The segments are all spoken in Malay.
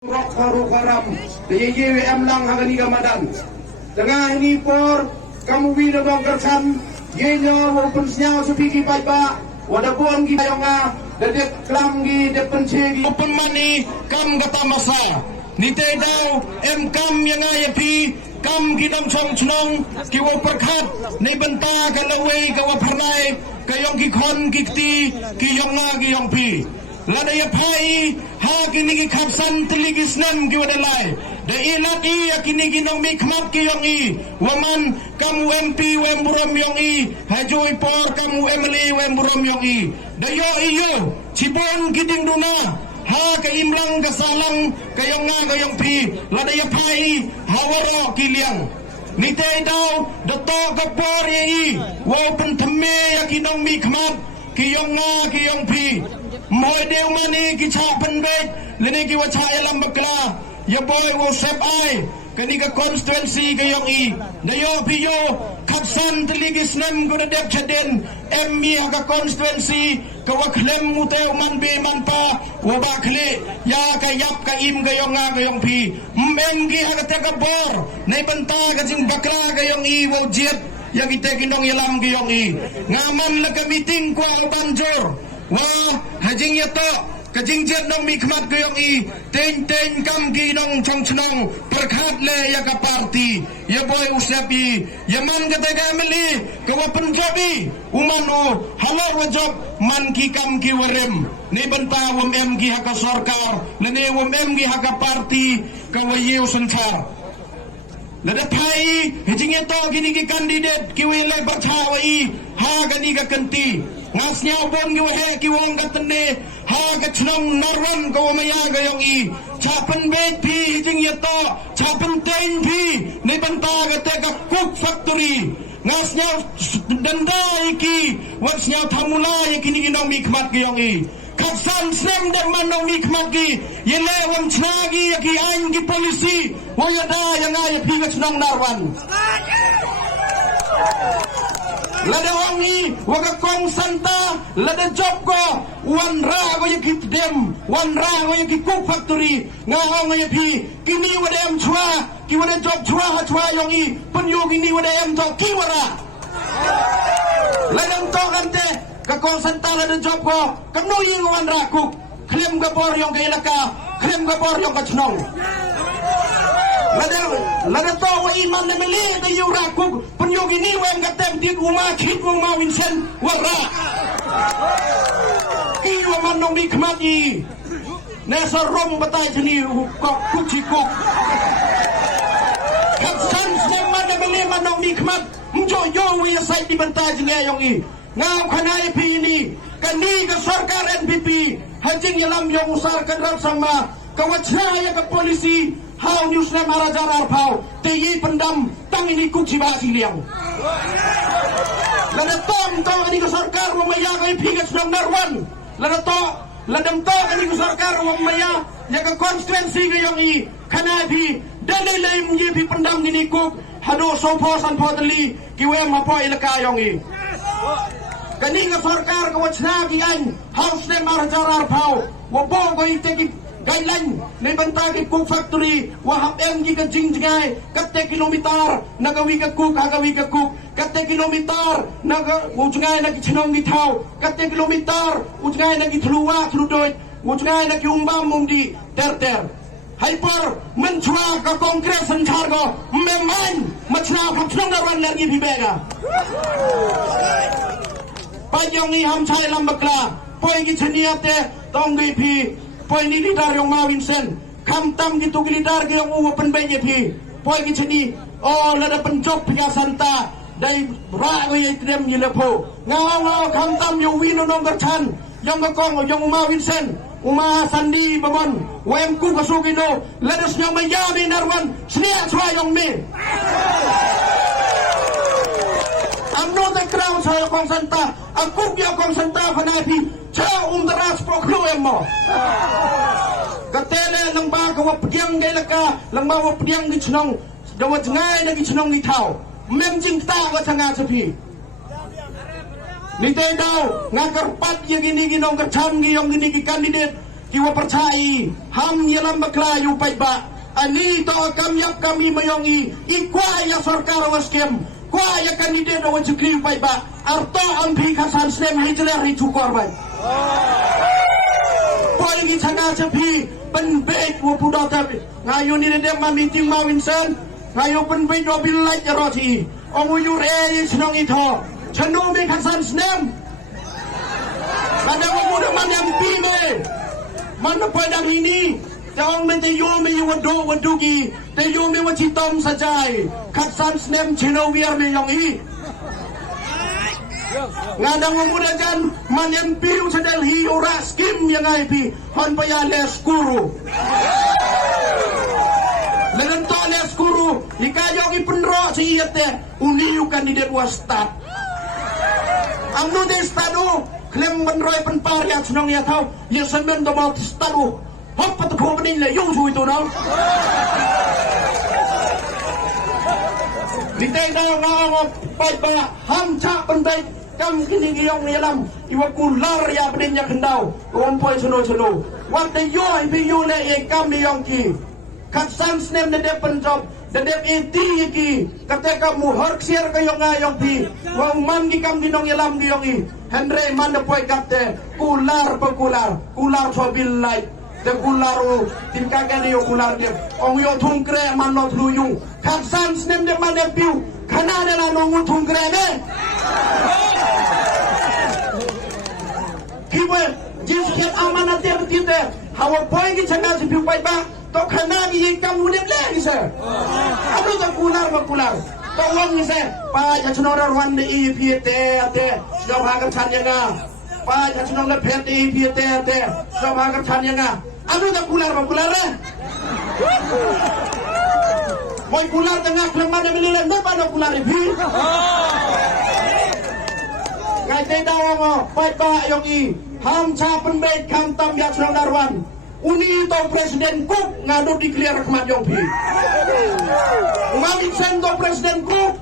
Rok haru haram, YWM lang hagani gamadan. Tengah ini por kamu bina dong kersan, yenyo walaupun senyau sepiki paipa, wada buang gi bayonga, dadep klam gi depen cegi. Open money kam kata masa, nite daw kam yang ayapi kam gidam chong chnong kiwa perkhat nei benta kalawei kawa pharnai kayong gikhon gikti kiyong nga kiyong pi. Lada ya pai ha kini ki khapsan tiligi snem ki wadalai da ilat i kini ginong mikmat ki yong i waman kamu MP wem burom yong i hajoi por kamu MLA wem burom yong i da yo iyo cibon giding duna ha ka imlang kasalang kayong nga kayong pi lada ya pai hawaro kiliang nite daw da to ka por i wa pen thame ya kinong mikmat ki yong nga ki yong pi Moy dew mani ki cha penbet lene ki wacha elam bakla ya boy wo sep ai kani ka constituency kayong i dayo piyo kapsan teligis nam ko dep chaden emmi ka constituency ka waklem mutew man be man pa wo bakle ya ka yap ka im kayong nga kayong pi mengi ha ka bor nay banta ka jing bakla kayong i wo jet ya kita kinong yalam kayong i ngaman la ka meeting ko banjor wah hajing yato kajing jet nong mikmat kayong i ten kam ki nong chong chnong perkhat le ya ka party ya boy usapi yaman kata gameli kawa punjabi umano halo wajab man ki kam ki warem ni banta wam em ki haka sarkar ne wam em ki haka party kawa yu sansar lada pai hajing yato gini ki kandidat ki wile bathawai ha gani ka kanti ngasnya bon gi wahe ki wong gatne ha ga chnong narwan ko maya ga yong i chapan bet phi jing yato chapan ten phi ne banta ga te ka cook factory ngasnya dendai ki wasnya thamulai ki ni nong mikmat gi yong i kapsan sem de manong mikmat gi yele wam chnagi ki ain gi polisi wayada yang ay phi ga chnong narwan lada wangi waga kong santa lada job ko wan ra ko yaki dem wan ra ko yaki cook factory nga hong yaki kini wadem chua ki wada job chua ha chua yongi penyogi ni wada em to ki wara lada to kante ka kong santa lada job ko kamno ying wan ra cook klem ga bor yong ga ilaka klem ga bor yong ka chnong lada to wa iman na mali da yura kuk penyogi ni wen gatem dit uma khit uma winsen wara ki wa manong ni khmati ne so rom batai chini kok kuchi kok kapsan sem man na mali manong ni khmat mjo yo wi sai di bantai jne yong i ngau khanai pi ni kani ka sarkar NPP hajing yalam yong usar kan sama kawachna ya ka polisi How news na marajar arpau teyi pendam tang ini kuci basi liang lada tom to ani ko sarkar mamaya kay pigas ng narwan lada ladam to ani ko sarkar mamaya ya ka constituency kayong i kanabi dalilay mo yi pendam ini kuk hado sopo san potali kiwe mapo ilaka yong i kani ka sarkar ko wachna gian house na marajar arpau wabo ko iteki guideline ni bantagi cook factory wahap em gi ka jingjay katte kilometer nagawi ka cook hagawi ka cook katte kilometer naga ujngay na gichnong gitaw katte kilometer ujngay na gitluwa tludoy ujngay na giumbam mumdi ter hyper menchwa ka kongres sanchar go meman machna phaphnong narwan lergi bibega payong ni ham chai lambakla poi gi chniate tonggi phi poi ni lidar yung mawinsen kamtam gitu gilidar yung uwapan benye pi poi gi chini oh lada penjop pika santa dai rago ye trem yilepo ngaw kamtam yung wino nong garchan yung gakong yung mawinsen uma sandi babon wem ku kasugino ladas nya mayami narwan snia chwa yung me amno the crown sa kong santa aku ya kong santa panapi cha daras proklo mo katele lang ba ka wapdyang delaka lang ba wapdyang ni chnong dawat ngai na gi chnong ni thau mem jing ta wa thanga sapi ni te daw nga karpat ye gini ginong karcham gi yong gini gi candidate kiwa percayai ham yalam baklayu paiba ani to kamyap kami mayongi ikwaya sarkar waskem kwaya kandidat awan cukri paiba arto ang bikasan sem hitler hitukor bai poingi changa chapi penbek wo pudota ngayon ni dem ma meeting ma winsen ngayon penbek do bilai jaroti onguyur sinong ito chanu bikasan sem ada muda man yang pime mana padang ini jauh mentayu me wadugi tayu me wacitom sajai katsan snem chino wiar me yong i ngadang muda kan man yang piu sadal hi ora skim yang ai pi hon paya les guru lagan to les guru ikayo ki penro si iete uniu kandidat wastat amnu de stadu klem menroy penpar yang senang ya tahu ya semen do mau stadu hop pat ko bening le yung su itu dong ditay daw nga pai ba ham cha pentai kam kini giyong nilam iwa kular ya bening ya kendau rompoi sono wat de yo bi yo le e kam yong ki katsan snem de penjob de eti ki ketika muhar siar kayong ngayong pi wang man gi kam dinong yalam giyong i Henry mana poi kapte kular sobil light de kularu tinkagan yo kular dia ong yo thungkre man no thluyu katsan snem de man de piu khana de la no thungkre ne kiwe jis khet amanat de tinde hawa poi gi changa si piu pai ba to khana gi kam ulep le ni se abu to kular tolong ni se pa ja chnora rwan de e pi te do ha ka chan yang ga pa ja chnong le phet e pi te do ha ka chan yang ga abu to kular le moi kular tengah kleman de milile ne pa do kular e pi ngai te da ngo pai pa yong i ham cha pen be kam tam ya chnong darwan uni to presiden kuk ngadu declare kemat yong pi Umamit sendo presiden kuk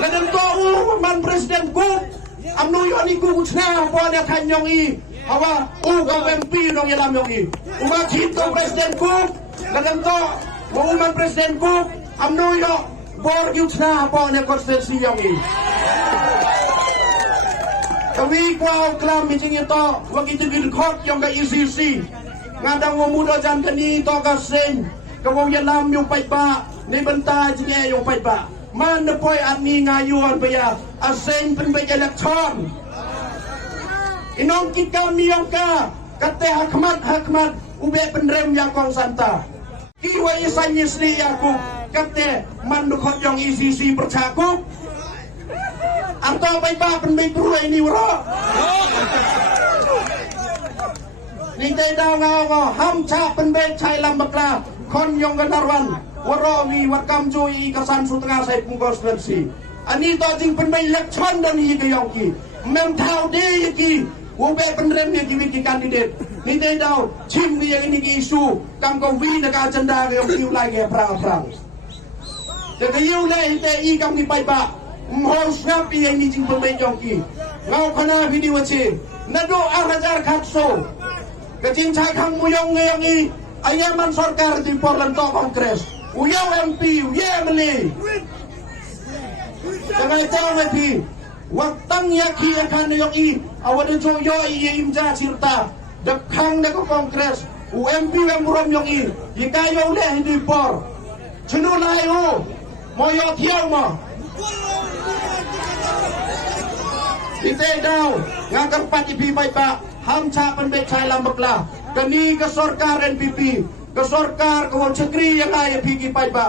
ladan to man presiden kuk amnu yo ni kuk chna po ne than yong i hawa ka MP nong yalam yong i umamit to presiden kuk ladan to man presiden kuk amnu yo bor yu chna po ne konstitusi yong i kami kwao klam meeting ito wag ito bilkot yung ka ECC ngadang muda jan kani to ka sen kawo yalam yung paiba ni banta jine yung paiba man na poy ani ngayon pa ya asen penbay elektron inong kita miyong ka kate hakmat ube penrem yang kong santa kiwa isanyis ni aku kate man dukot yung ECC percakup atau paiba penbay puro ini waro ni tay daw nga ham cha penbay chay lambakla kon yung ganarwan warawi wakam joy kasan sutra sai pungkos versi ani to jing penbay election dan yi kayong ki mem thau de ki ube penrem ni ki kandidat ni tay daw chim ni yang ini ki isu kam ko wi na ka chanda kayong kiu lai ge prang de kayu lai te i kam ki pai ba mo snap yang ni jing penbay jong ki ngau khana video che nado 1000 khatso kecing chai khang muyong ngayong i ayaman sarkar di Portland to Kongres uyaw MP uyemli jangan tahu MP waktang yaki akan yung i awan jo yo i imja cirta dekhang de Kongres UMP yang murom yung i ikayo le hindi por chunu layo moyo thiaw mo ite daw ngagar pati pai pa ham cha penbek chai lambakla kani ke sarkar NPP ke sarkar kawal cekri yang ay pigi pai ba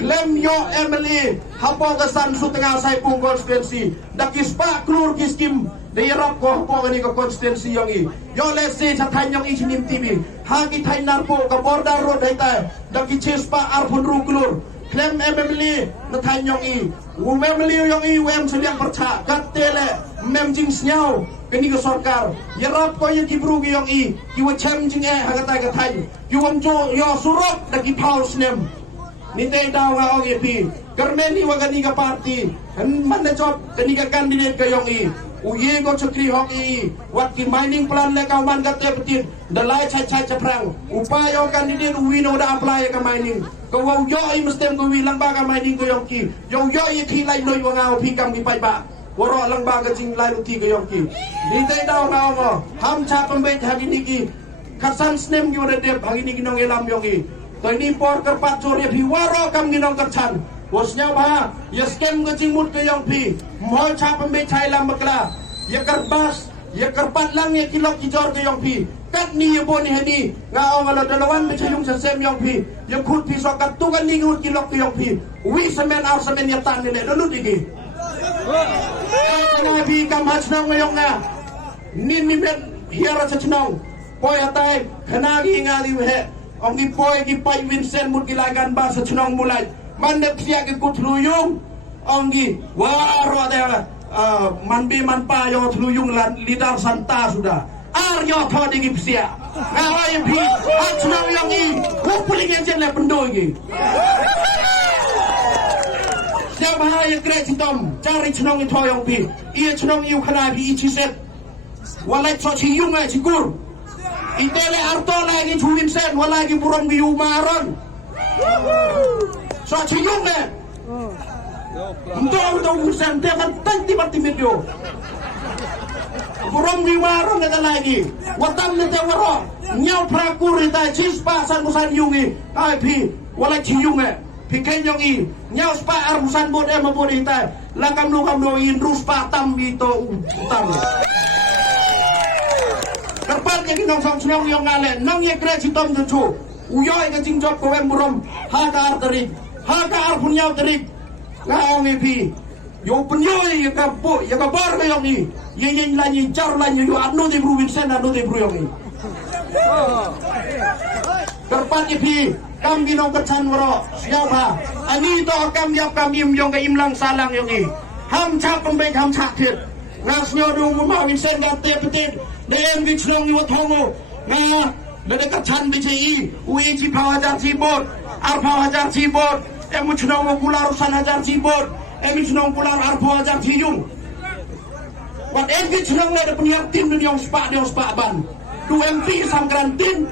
klaim yo MLA hapo kesan su tengah sai pung konstitusi dakis pa klur kiskim daerah ko hapo kani ke konstitusi yang i yo lesi sa thanyong i chinim TV hagi thai narpo ke border road haita dakis chispa arpun ru klur klaim MLA na thanyong i MLA yang i wem seliang percha katele mem jing snyau kini ke sarkar yarap ko ye kibru gi yong i ki wa chem jing e hagata ga thai ki wam jo yo surok da ki paus nem ni te daw ga og pi karmeni wa gani ga party man na job kani ga candidate ka yong i uye go cekri hok i wat ki mining plan le kau man kate petit dalai chai ceprang upaya kandidat uwi no da apply ka mining kau wau yo i mestem ko wi lang ba ka mining ko yong ki yo i thi lai noi wa ngau phi kam ki pai ba waro lang ba ka jing lai lu ti ko yong ki ni te dau ngau ngo ham cha pembe hari ni ki khasan snem ki wada dep hari ni ki nong elam yong ki to ni por kerpat jore phi waro kam ki nong kerchan bosnya ba ya scam ke jingmut ke yang pi moi cha pembe chai lam bakla ya kerbas ya kerpat lang ya kilok kijor ke yang pi kat ni ya boni hani ngao ngalo dalawan be chayung sa sem yang pi ya khut pi so kat tu kan ni ngut kilok ke yang pi wi semen ar semen ya tan ni le dulu digi kana pi kam hachnang ngayong na nin ni ben hiara sa chnong poi atai khana gi ngali he ong ni poi gi pai Vincent mut gilagan ba sa chnong mulai mandep siak ke kutluyung onggi waro ada manbi manpa yo tluyung lidar santa sudah aryo thodi gi psia ngawai bi achna yang i kupuling yang jen le pendo gi siapa yang kreatom cari chnong i thoyong bi ia chnong yu khana bi ichi set walai cho chi yung ai chikur itele arto lagi chuwin sen walagi burom gi umaron so chiyong ne ndo urusan te kan tanti mati video burong di warung ne lagi watam ne te waro nyau prakuri ta chispa san musan yungi ai pi wala chiyong ne piken yong i nyau spa ar musan bod e mabodi ta la kam no in rus pa tam bito utam kerpan ke nong song snong yong ngale nong ye kre chitom chu uyoy ke jingjot ko em burom ha ka arteri haka punya terik ngau ngi pi yo penyoy ka po ya ka bar ka yong ni yen lani jar lani yo anu de bruwin sen anu de bru yong ni kerpan ni pi kam ginong kechan waro siapa ani to kam yap kam im yong ka imlang salang yong ni ham chap pembek ham chak thit ngas nyo du mu ma win sen ga te petit dem gi chlong yo thongo nga le ka chan bi chi ui chi phawajar chi bot ar phawajar chi bot emu chnong pular usan hajar cibot emu chnong pular arpo hajar ciyung wat egi chnong le punya tim dunia spa ban du MP sangrantin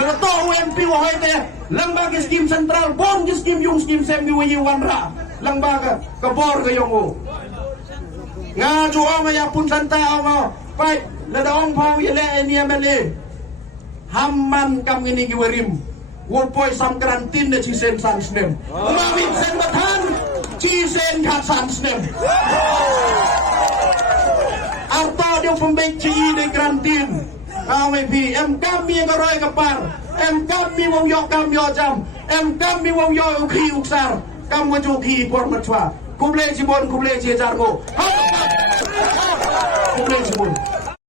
le to MP wahai te lembaga skim sentral bon skim yung skim sem wi wanra lembaga kebor ke yongo ngaju ong ya pun santa ong pai le daong pau ye le ni amele hamman kam ini giwerim Wopoi sangkrantin de cisen sansnem. Mawin sen batan cisen kat sansnem. Arto dia pembeci de grantin. Kami pi em kami ngaroi kapar. Em kami wong yo kam yo jam. Em kami wong yo ukhi uksar. Kam waju ukhi por matwa. Kuble jibon kuble jejargo. Kuble jibon.